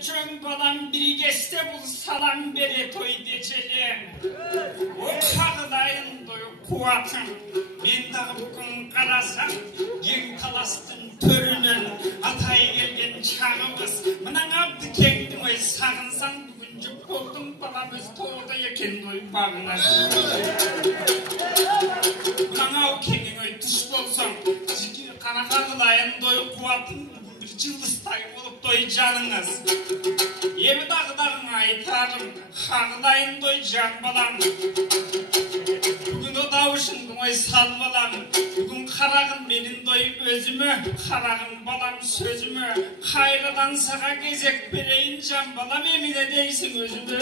жөн балам біргесте бұл салам бере той дечелең. О қағылайын дой қуатың, мен дағы бүгін қарасам, ең таластың төрінен атай келген чағымыз. Мұнан абды кеңдің ой сағынсаң бүгін жүк болдың балам өз тоғда екен дой бағына. Мұнан ау кеңің ой түш болсаң, жеке қана қағылайын дой қуатың bir жылдыстай болып той жаныңыз. Ебі дағдағың айтарым, қағылайын той жан балам. Бүгін о дауышыңдың ой сал балам. Бүгін қарағын менің дой өзімі, қарағын балам сөзімі. Қайғыдан саға кезек берейін жан балам, еміне дейсің өзімі.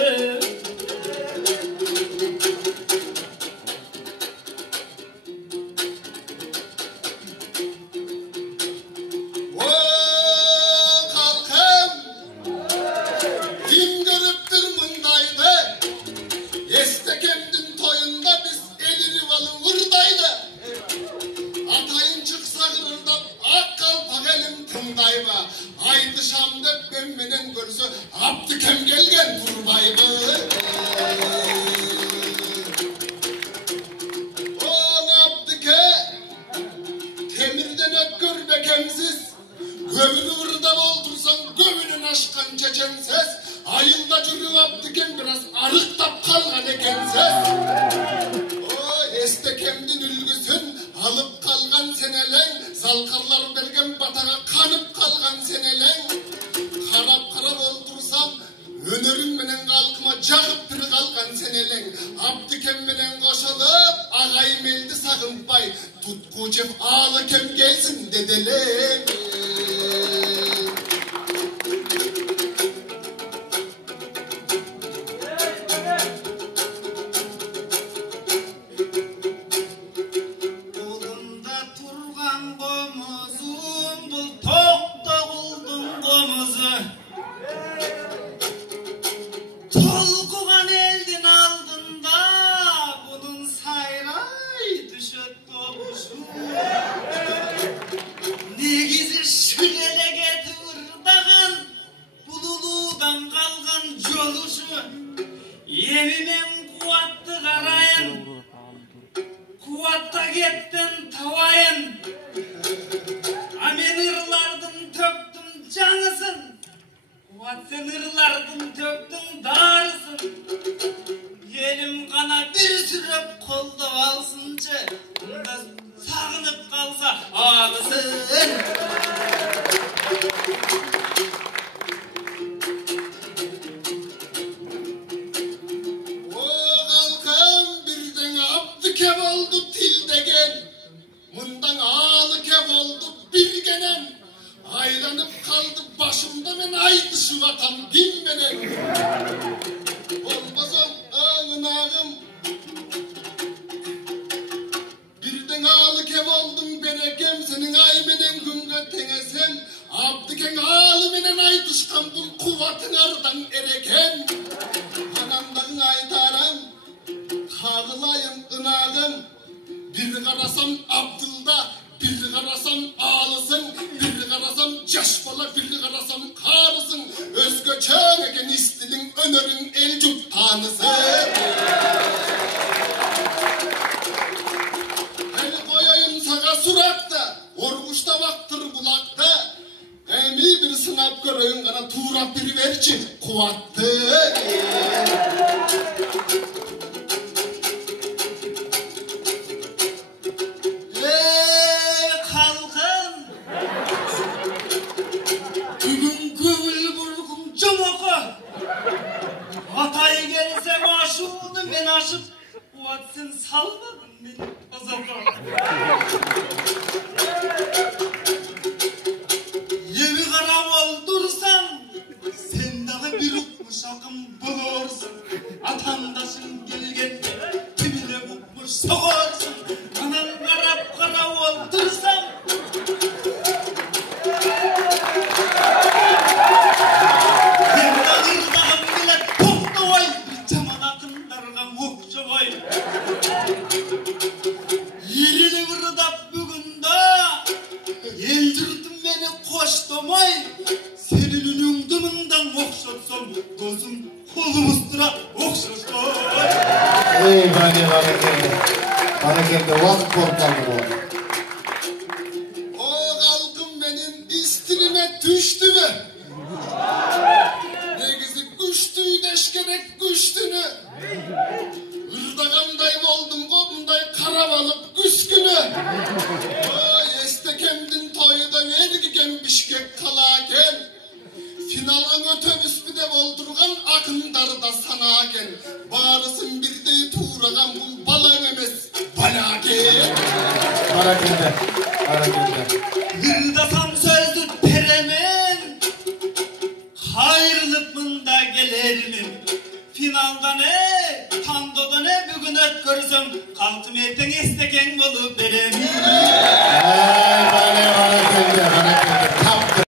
Ел жұртым мені қоштамай, senin önüngdü mından Özüm kolumuzdıra okşaşlar. Ey bani hareketi. Harekette vakit korkaldı bu. O kalkın benim istilime düştü mü? Negizi güçtüğü deşkerek güçtünü. Hırdagandayım oldum kopumday karabalık güskünü. Oy estekemdin toyuda vergigen bişkek kalaken. Finalın otobüs bir de oldurgan akındarı da sanaken. Bağrısın bir de tuğragan bu bala memes balaken. Harekette.